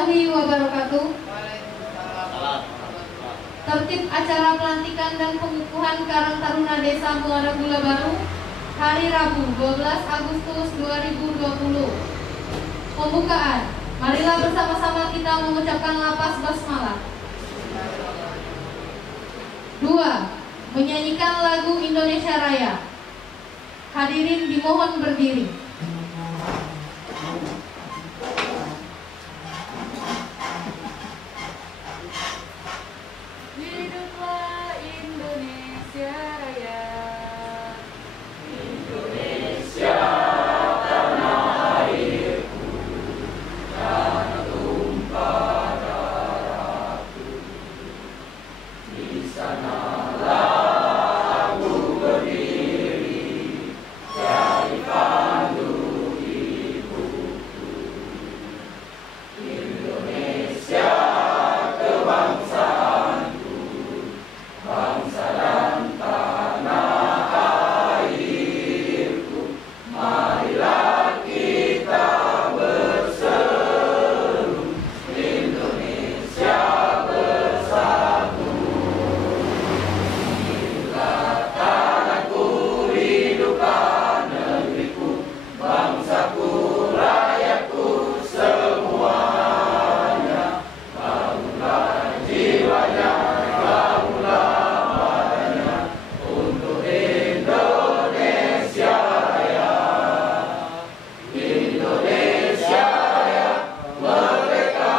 warahmatullahi wabarakatuh. Tertib acara pelantikan dan pengukuhan Karang Taruna Desa Muara Gula Baru hari Rabu 12 Agustus 2020. Pembukaan. Marilah bersama-sama kita mengucapkan lapas basmalah. 2. Menyanyikan lagu Indonesia Raya. Hadirin dimohon berdiri. Hiduplah Indonesia Raya. Indonesia tanah airku, tanah tumpah darahku. Di sanalah aku berdiri, jadi pandu hidupku. Indonesia kebangsaanku, bangsa dan tanah airku. Marilah kita berseru, Indonesia bersatu. Hiduplah tanahku, hiduplah negeriku, bangsaku, rakyatku semuanya. Bangunlah jiwanya, bangunlah badannya untuk Indonesia Raya. Indonesia Raya, merdeka,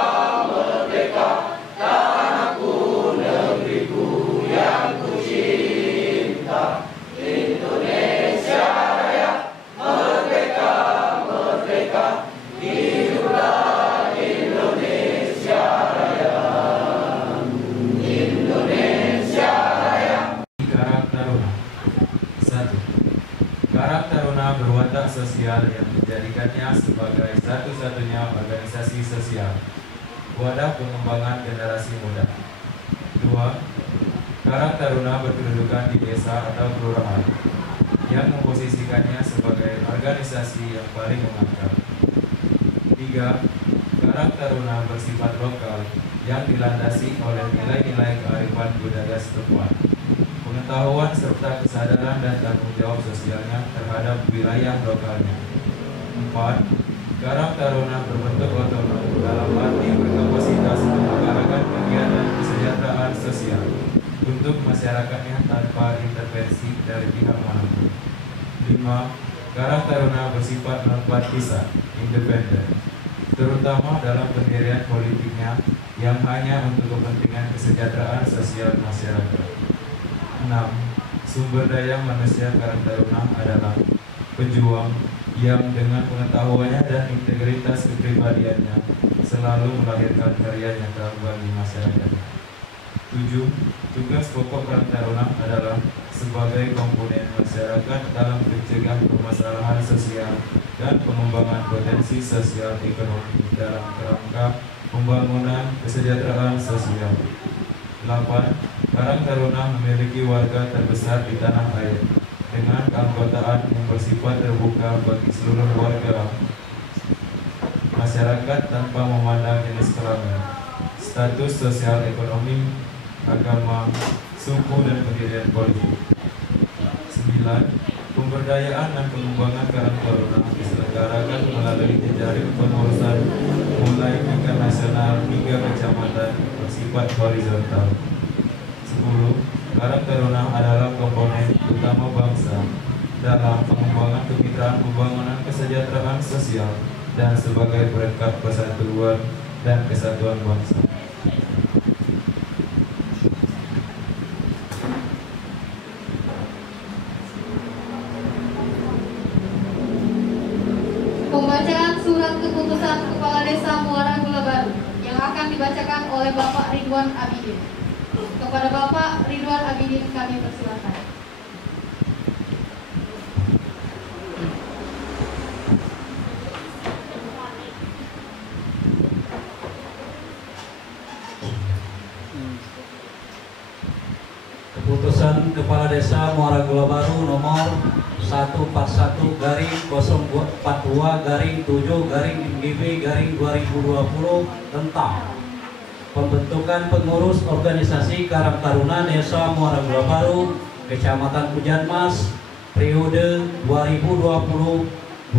merdeka, tanahku, negeriku yang ku cinta. Indonesia Raya, merdeka, merdeka, hiduplah Indonesia Raya. Indonesia Raya. Karang Taruna. 1. Karang Taruna berwatak sosial yang menjadikannya sebagai satu-satunya organisasi sosial wadah pengembangan generasi muda. 2. Karang Taruna berkedudukan di desa atau kelurahan yang memposisikannya sebagai organisasi yang paling mengangkat. 3. Karang Taruna bersifat lokal yang dilandasi oleh nilai-nilai kearifan budaya setempat, pengetahuan serta kesadaran dan tanggung jawab sosialnya terhadap wilayah lokalnya. 4. Karang Taruna berbentuk otonom dalam arti berkapasitas menyelenggarakan kegiatan kesejahteraan sosial untuk masyarakatnya tanpa intervensi dari pihak manapun. 5. Karang Taruna bersifat non-partisan, independen, terutama dalam pendirian politiknya yang hanya untuk kepentingan kesejahteraan sosial masyarakat. 6. Sumber daya manusia Karang Taruna adalah pejuang yang dengan pengetahuannya dan integritas kepribadiannya selalu melahirkan karya nyata bagi masyarakat. 7. Tugas pokok Karang Taruna adalah sebagai komponen masyarakat dalam mencegah permasalahan sosial dan pengembangan potensi sosial ekonomi dalam kerangka pembangunan kesejahteraan sosial. 8. Karang Taruna memiliki warga terbesar di tanah air dengan keanggotaan yang bersifat terbuka bagi seluruh warga masyarakat tanpa memandang jenis kelamin, status sosial ekonomi, agama, suku, dan pendirian politik. 9. Pemberdayaan dan pengembangan Karang Taruna diselenggarakan melalui jejaring pengurusan mulai tingkat nasional hingga kecamatan bersifat horizontal. 10. Karang Taruna adalah komponen utama bangsa dalam pengembangan kemitraan pembangunan kesejahteraan sosial dan sebagai perekat persatuan dan kesatuan bangsa. Pembacaan surat keputusan Kepala Desa Muara Gula Baru yang akan dibacakan oleh Bapak Ridwan Abidin. Kepada Bapak Ridwan Abidin kami persilakan. Keputusan Kepala Desa Muara Gula Baru nomor 1 141-042-7-2020 tentang pembentukan pengurus organisasi Karang Taruna Desa Muara Gula Baru, Kecamatan Hujan Mas, periode 2020-2025.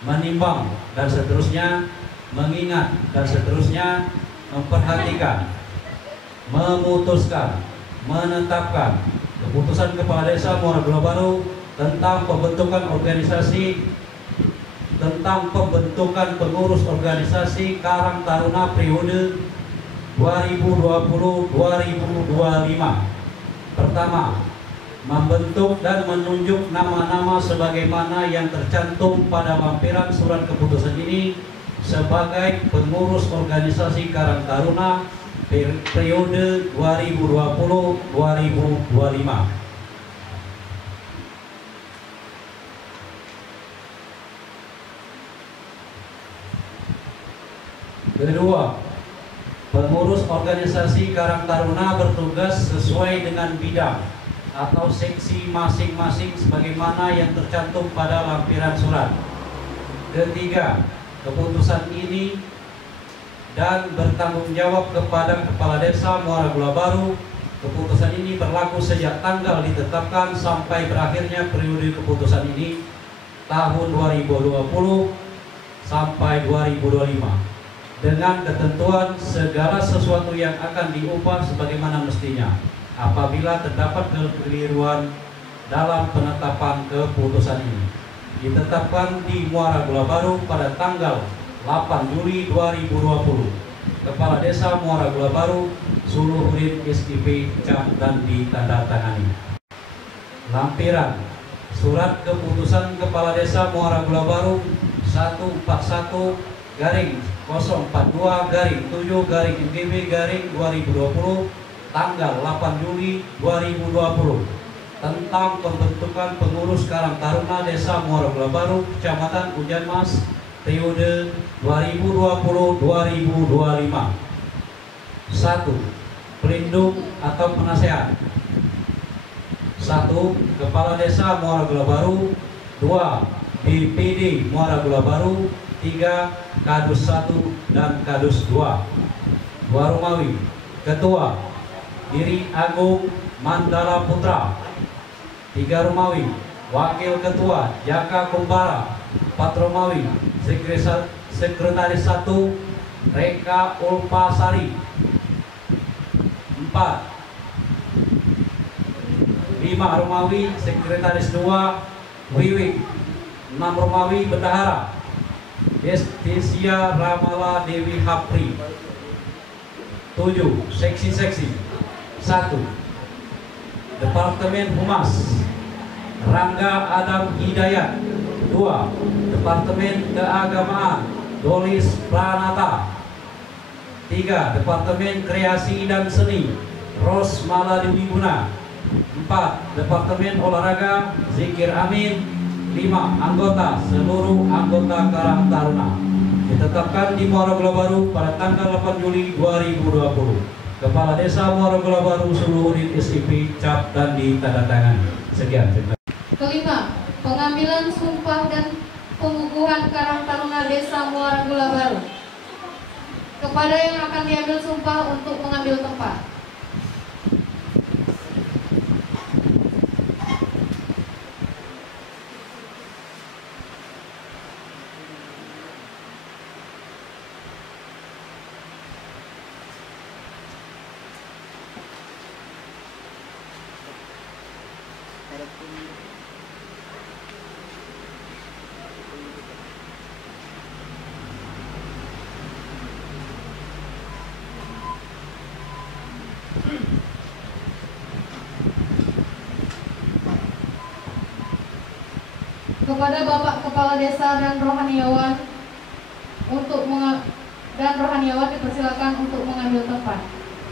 Menimbang dan seterusnya, mengingat dan seterusnya, memperhatikan, memutuskan, menetapkan keputusan Kepala Desa Muara Gula Baru tentang pembentukan pengurus organisasi Karang Taruna periode 2020-2025. Pertama, membentuk dan menunjuk nama-nama sebagaimana yang tercantum pada lampiran surat keputusan ini sebagai pengurus organisasi Karang Taruna periode 2020-2025. Kedua, pengurus organisasi Karang Taruna bertugas sesuai dengan bidang atau seksi masing-masing sebagaimana yang tercantum pada lampiran surat. Ketiga, keputusan ini dan bertanggung jawab kepada Kepala Desa Muara Gula Baru. Keputusan ini berlaku sejak tanggal ditetapkan sampai berakhirnya periode keputusan ini tahun 2020 sampai 2025 dengan ketentuan segala sesuatu yang akan diubah sebagaimana mestinya apabila terdapat kekeliruan dalam penetapan keputusan ini. Ditetapkan di Muara Gula Baru pada tanggal 8 Juli 2020. Kepala Desa Muara Gula Baru, Suluhuddin SIP, cap dan ditandatangani. Lampiran Surat Keputusan Kepala Desa Muara Gula Baru 141-7-MGB-2020 tanggal 8 Juli 2020 tentang pembentukan pengurus Karang Taruna Desa Muara Gula Baru, Kecamatan Hujan Mas, periode 2020-2025. 1. Pelindung atau penasehat. 1. Kepala Desa Muara Gula Baru. 2. BPD Muara Gula Baru. 3. Kadus 1 dan Kadus 2. 2 Romawi. Ketua Diri Agung Mandala Putra. 3 Romawi. Wakil Ketua Jaka Kumbara. 4 Romawi. Sekretaris 1 Reka Ulpasari. 4. 5 Romawi. Sekretaris 2 Wiwi. 6 Romawi Bendahara Destisia Ramala Dewi Hapri. 7. Seksi-seksi. 1. Departemen Humas Rangga Adam Hidayat. 2. Departemen Keagamaan Dolis Pranata. 3. Departemen Kreasi dan Seni Ros Maladewi Guna. 4. Departemen Olahraga Zikir Amin. 5. Anggota, seluruh anggota Karang Taruna. Ditetapkan di Muara Gula Baru pada tanggal 8 Juli 2020. Kepala Desa Muara Gula Baru Suluhuddin SIP, cap dan ditandatangani. Sekian. Kelima, pengambilan sumpah dan pengukuhan Karang Taruna Desa Muara Gula Baru. Kepada yang akan diambil sumpah untuk mengambil tempat. Kepada Bapak Kepala Desa dan rohaniawan dipersilakan untuk mengambil tempat.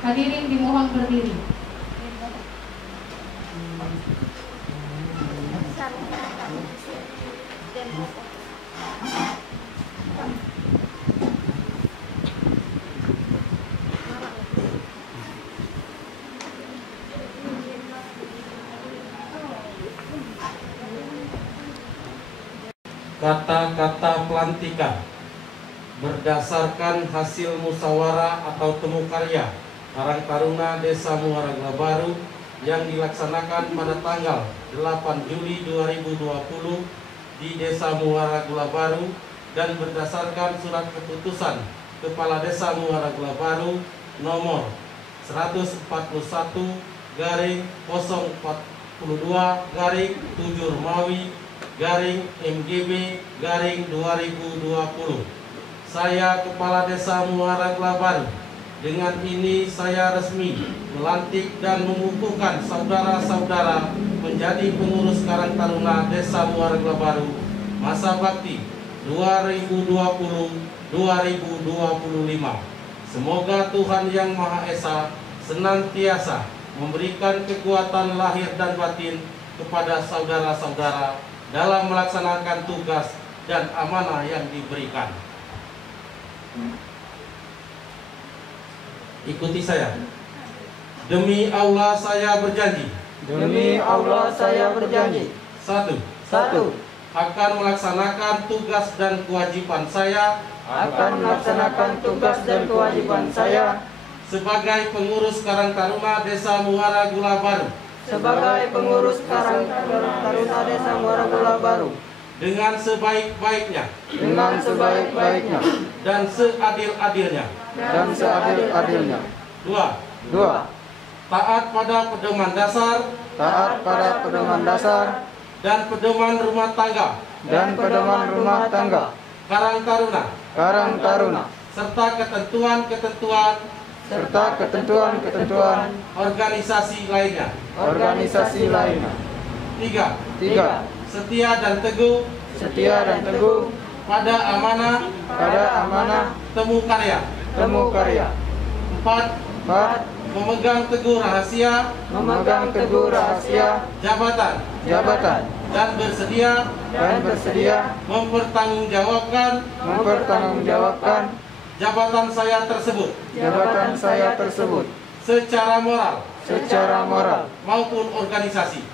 Hadirin dimohon berdiri. pelantikan berdasarkan hasil musyawarah atau temu karya Karang Taruna Desa Muara Gula Baru yang dilaksanakan pada tanggal 8 Juli 2020 di Desa Muara Gula Baru dan berdasarkan surat keputusan Kepala Desa Muara Gula Baru nomor 141/042/7 Romawi /MGB/2020. Saya Kepala Desa Muara Gula Baru, dengan ini saya resmi melantik dan mengukuhkan saudara-saudara menjadi pengurus Karang Taruna Desa Muara Gula Baru masa bakti 2020-2025. Semoga Tuhan Yang Maha Esa senantiasa memberikan kekuatan lahir dan batin kepada saudara-saudara dalam melaksanakan tugas dan amanah yang diberikan. Ikuti saya. Demi Allah saya berjanji. Demi Allah saya berjanji. Satu. Akan melaksanakan tugas dan kewajiban saya. Akan melaksanakan tugas dan kewajiban saya sebagai pengurus Karang Taruna Desa Muara Gula Baru. sebagai pengurus Karang Taruna Desa Muara Gula Baru Dengan sebaik-baiknya. dengan sebaik-baiknya Dan seadil-adilnya. dan seadil-adilnya. Dua. Taat pada pedoman dasar Dan pedoman rumah tangga Karang Taruna serta ketentuan organisasi lainnya. Tiga. Setia dan teguh pada amanah temu karya. Empat. Memegang teguh rahasia jabatan dan bersedia mempertanggungjawabkan jabatan saya tersebut secara moral maupun organisasi.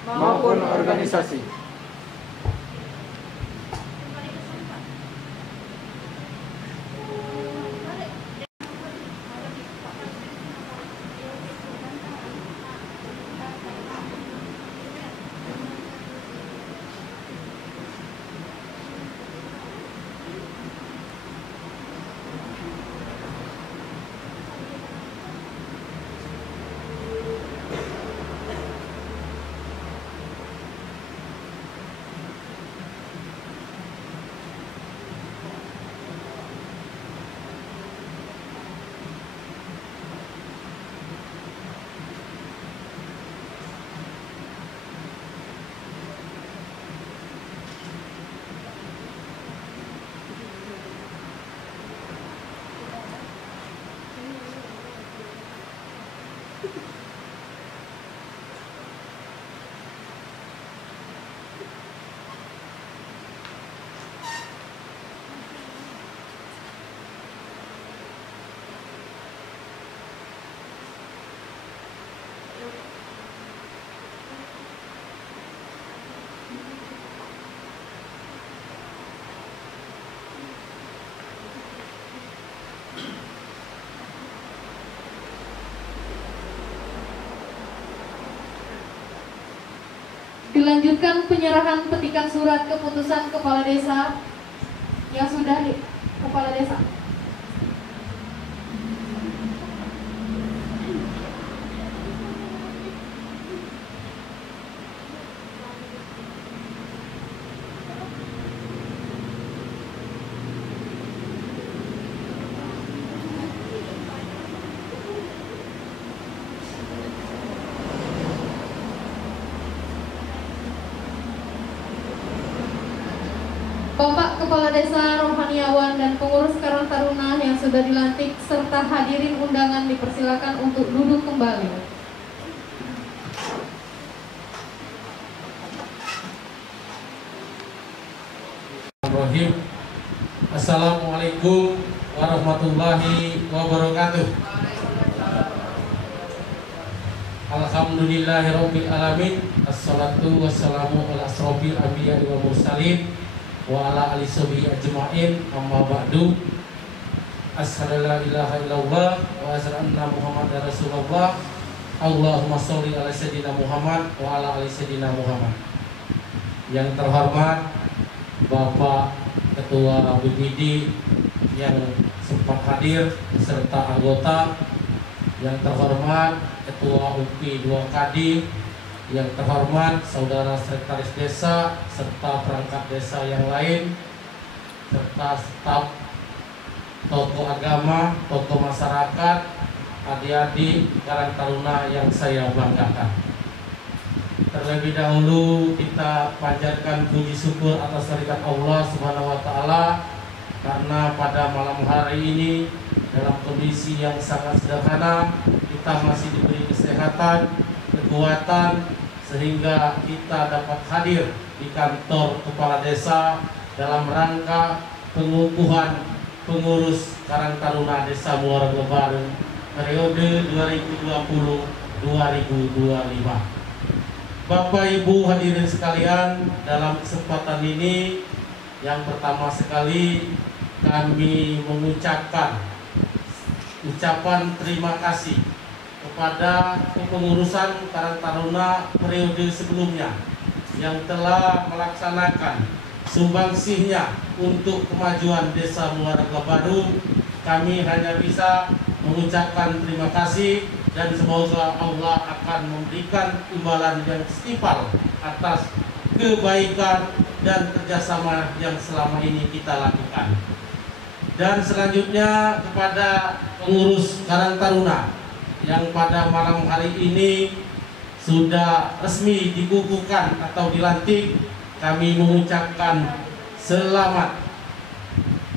Dilanjutkan penyerahan petikan surat keputusan Kepala Desa yang sudah Kepala Desa. Bapak Kepala Desa, Rohaniawan, dan pengurus Karang Taruna yang sudah dilantik serta hadirin undangan dipersilakan untuk duduk kembali. Assalamualaikum warahmatullahi wabarakatuh. Alhamdulillahirabbil alamin. Assalatu wassalamu ala asrofil anbiya'i wal mursalin wa ala ali sahbihi ajma'in. Amma ba'du. Asyhadu an la ilaha illallah wa asyhadu anna Muhammadar Rasulullah. Allahumma sholli ala sayyidina Muhammad wa ala ali sayyidina Muhammad. Yang terhormat Bapak Ketua BPD yang sempat hadir serta anggota, yang terhormat Ketua UPI 2 Kadi, yang terhormat saudara sekretaris desa serta perangkat desa yang lain, serta staf, tokoh agama, tokoh masyarakat, adik-adik Karang Taruna yang saya banggakan. Terlebih dahulu kita panjatkan puji syukur atas kehadirat Allah Subhanahu wa taala, karena pada malam hari ini dalam kondisi yang sangat sederhana kita masih diberi kesehatan, kekuatan, sehingga kita dapat hadir di kantor kepala desa dalam rangka pengukuhan pengurus Karang Taruna Desa Muara Gelabaru periode 2020-2025. Bapak Ibu hadirin sekalian, dalam kesempatan ini yang pertama sekali kami mengucapkan ucapan terima kasih kepada kepengurusan Karang Taruna periode sebelumnya yang telah melaksanakan sumbangsihnya untuk kemajuan Desa Muara Gelabaru. Kami hanya bisa mengucapkan terima kasih dan semoga Allah akan memberikan imbalan yang setimpal atas kebaikan dan kerjasama yang selama ini kita lakukan. Dan selanjutnya kepada pengurus Karang Taruna yang pada malam hari ini sudah resmi dikukuhkan atau dilantik, kami mengucapkan selamat.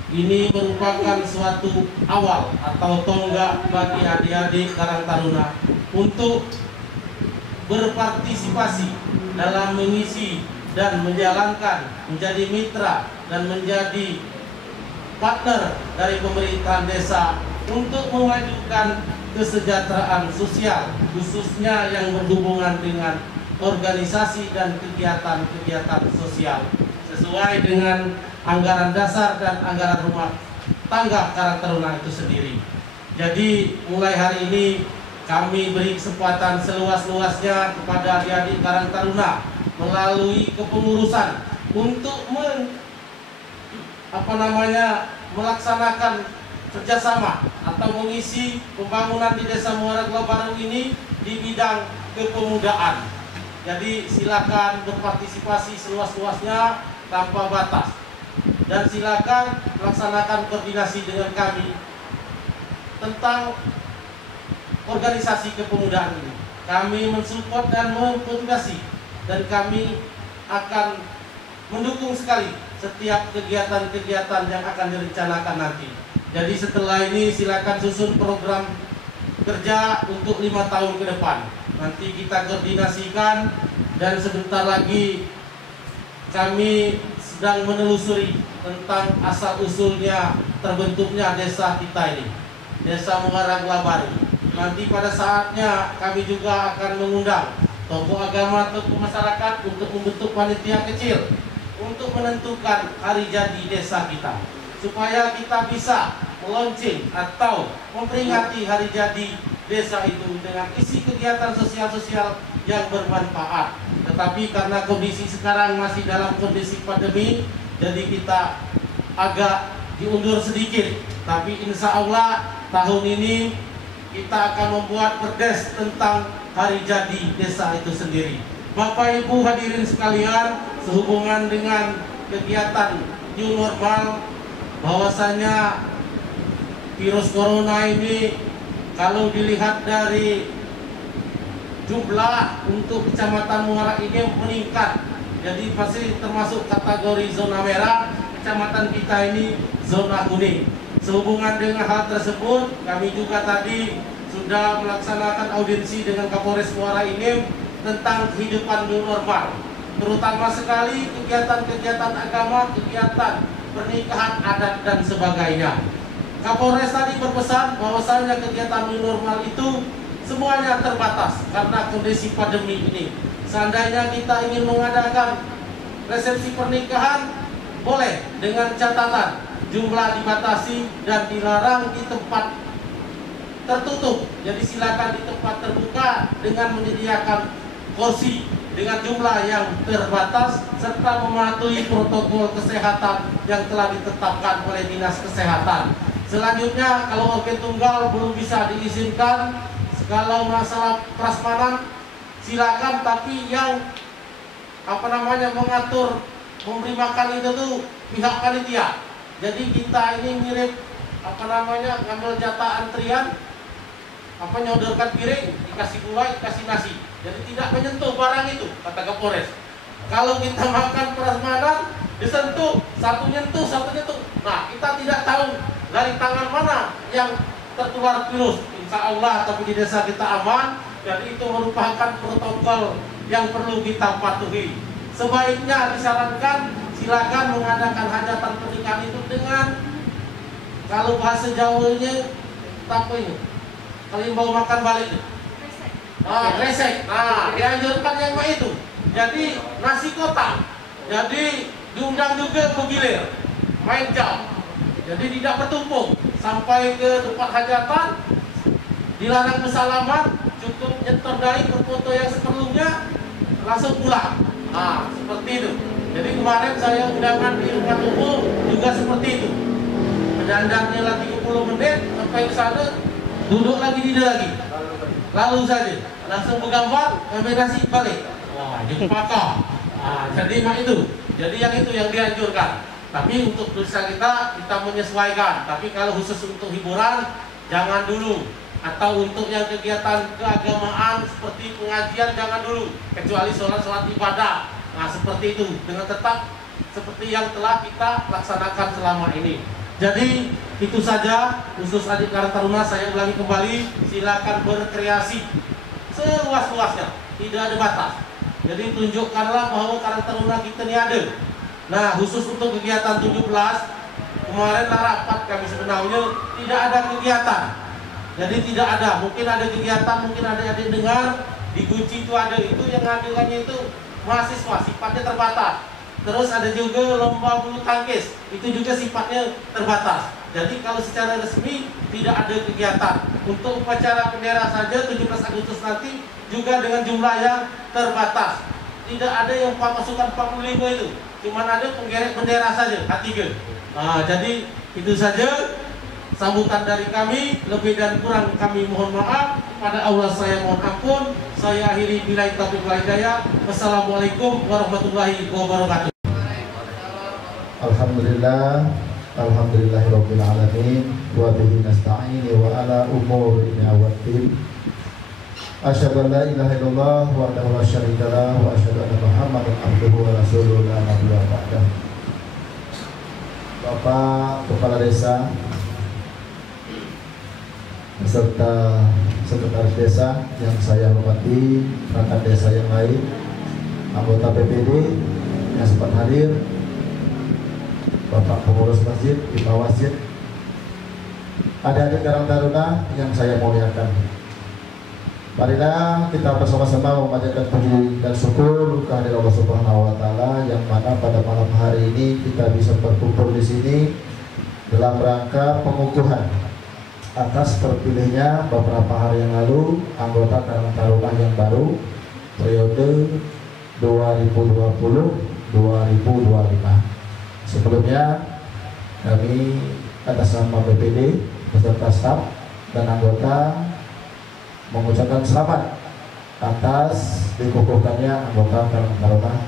Ini merupakan suatu awal atau tonggak bagi adik-adik Karang Taruna untuk berpartisipasi dalam mengisi dan menjalankan, menjadi mitra dan menjadi partner dari pemerintahan desa untuk memajukan kesejahteraan sosial, khususnya yang berhubungan dengan organisasi dan kegiatan-kegiatan sosial sesuai dengan anggaran dasar dan anggaran rumah tangga Karang Taruna itu sendiri. Jadi mulai hari ini kami beri kesempatan seluas-luasnya kepada adik-adik Karang Taruna melalui kepengurusan untuk melaksanakan kerjasama atau mengisi pembangunan di Desa Muara Gelabaru ini di bidang kepemudaan. Jadi silakan berpartisipasi seluas-luasnya tanpa batas, dan silakan melaksanakan koordinasi dengan kami tentang organisasi kepemudaan ini. Kami mensupport dan memotivasi, dan kami akan mendukung sekali setiap kegiatan-kegiatan yang akan direncanakan nanti. Jadi setelah ini silakan susun program kerja untuk 5 tahun ke depan. Nanti kita koordinasikan, dan sebentar lagi kami sedang menelusuri tentang asal-usulnya terbentuknya desa kita ini, Desa Muara Gelabaru. Nanti pada saatnya kami juga akan mengundang tokoh agama, tokoh masyarakat untuk membentuk panitia kecil untuk menentukan hari jadi desa kita, supaya kita bisa melaunching atau memperingati hari jadi desa itu dengan isi kegiatan sosial-sosial yang bermanfaat. Tetapi karena kondisi sekarang masih dalam kondisi pandemi, jadi kita agak diundur sedikit. Tapi insya Allah tahun ini kita akan membuat perdes tentang hari jadi desa itu sendiri. Bapak Ibu hadirin sekalian, sehubungan dengan kegiatan new normal, bahwasanya virus corona ini kalau dilihat dari jumlah untuk Kecamatan Muara ini meningkat. Jadi masih termasuk kategori zona merah, kecamatan kita ini zona kuning. Sehubungan dengan hal tersebut, kami juga tadi sudah melaksanakan audiensi dengan Kapolres Muara Enim tentang kehidupan new normal, terutama sekali kegiatan-kegiatan agama, kegiatan pernikahan adat dan sebagainya. Kapolres tadi berpesan bahwasanya kegiatan new normal itu semuanya terbatas karena kondisi pandemi ini. Seandainya kita ingin mengadakan resepsi pernikahan, boleh dengan catatan jumlah dibatasi dan dilarang di tempat tertutup. Jadi silakan di tempat terbuka dengan menyediakan kursi dengan jumlah yang terbatas serta mematuhi protokol kesehatan yang telah ditetapkan oleh Dinas Kesehatan. Selanjutnya, kalau organ tunggal belum bisa diizinkan, kalau masalah prasmanan silakan, tapi yang mengatur memberi makan itu tuh pihak panitia. Jadi kita ini mirip ngambil jatah antrian, nyodorkan piring, dikasih gula, dikasih nasi. Jadi tidak menyentuh barang itu, kata Kapolres. Kalau kita makan prasmanan, disentuh, satu nyentuh. Nah, kita tidak tahu dari tangan mana yang tertular virus. Insya Allah, tapi di desa kita aman. Jadi itu merupakan protokol yang perlu kita patuhi. Sebaiknya disarankan silakan mengadakan hajatan pernikahan itu dengan, kalau bahasa Jawanya apa ini? Kalian mau makan balik itu? Resek. Nah, dianjurkan yang itu. Jadi nasi kotak. Jadi diundang juga bergilir, main jam. Jadi tidak bertumpuk sampai ke tempat hajatan. Dilarang bersalaman, cukup nyetor dari berfoto yang seperlunya, langsung pulang. Nah, seperti itu. Jadi kemarin saya undangan di rumah umum juga seperti itu. Pendandannya lah 30 menit sampai ke sana, duduk lagi lagi. Lalu saja langsung bergambar, ambil nasi balik. Wah, jempaka. Nah, jadi itu. Jadi yang itu yang dianjurkan. Tapi untuk dosa kita menyesuaikan. Tapi kalau khusus untuk hiburan, jangan dulu. Atau untuk yang kegiatan keagamaan seperti pengajian, jangan dulu. Kecuali sholat ibadah. Nah, seperti itu. Dengan tetap seperti yang telah kita laksanakan selama ini. Jadi itu saja khusus adik Karang Taruna. Saya ulangi kembali, silakan berkreasi seluas-luasnya, tidak ada batas. Jadi tunjukkanlah bahwa Karang Taruna kita ini ada. Nah, khusus untuk kegiatan 17 kemarin rapat kami sebenarnya tidak ada kegiatan. Jadi tidak ada, mungkin ada kegiatan, mungkin ada adik dengar di Guci itu ada, itu yang ngambilnya itu mahasiswa, sifatnya terbatas. Terus ada juga lomba bulu tangkis, itu juga sifatnya terbatas. Jadi kalau secara resmi tidak ada kegiatan. Untuk upacara bendera saja 17 Agustus nanti juga dengan jumlah yang terbatas. Tidak ada yang pasukan 45 itu, cuma ada penggerek bendera saja, H3. Nah, jadi itu saja sambutan dari kami. Lebih dan kurang kami mohon maaf. Pada Allah saya mohon ampun. Saya akhiri billahi taufiq wal hidayah. Wassalamualaikum warahmatullahi wabarakatuh. Alhamdulillah, alhamdulillahirabbil alamin, wa bihi nasta'in wa ala umurina waddin. Asyhadu an la ilaha illallah wahdahu la syarika lah wa asyhadu anna Muhammadan abduhu wa rasuluhu la nabiyya ba'dah. Bapak Kepala Desa beserta Sekretaris Desa yang saya hormati, perangkat desa yang lain, anggota PPD yang sempat hadir, Bapak Pengurus Masjid, Imam Masjid, adik-adik Karang Taruna yang saya muliakan. Marilah kita bersama-sama memanjatkan puji dan syukur kehadirat Allah Subhanahu wa taala yang mana pada malam hari ini kita bisa berkumpul di sini dalam rangka pengukuhan atas terpilihnya beberapa hari yang lalu anggota Karang Taruna yang baru periode 2020-2025. Sebelumnya kami atas nama BPD beserta staf dan anggota mengucapkan selamat atas dikukuhkannya anggota Karang Taruna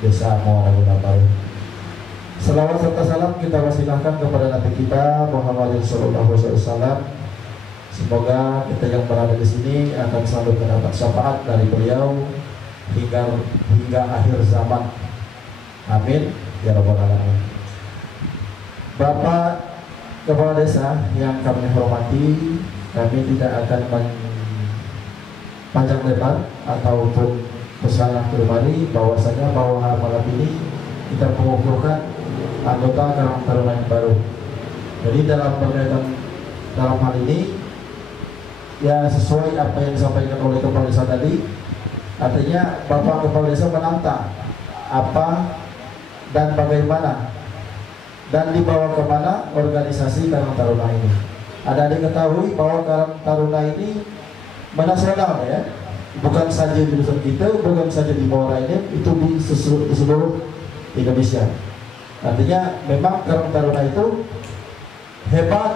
Desa Muara Guna Baru. Selawat serta salam kita wasilahkan kepada Nabi kita Muhammad sallallahu alaihi wasallam. Semoga kita yang berada di sini akan selalu mendapat syafaat dari beliau hingga akhir zaman. Amin ya rabbal alamin. Bapak Kepala Desa yang kami hormati, kami tidak akan panjang lebar ataupun pesan pribadi bahwasanya bahwa malam ini kita mengukuhkan anggota Karang Taruna yang baru. Jadi dalam hal ini ya sesuai apa yang disampaikan oleh Kepala Desa tadi, artinya Bapak Kepala Desa menantang apa dan bagaimana dan dibawa kemana organisasi Karang Taruna ini. Ada diketahui bahwa Karang Taruna ini menasional ya, bukan saja di dusun kita, bukan saja di Muara ini, itu di seluruh Indonesia. Artinya memang Karang Taruna itu hebat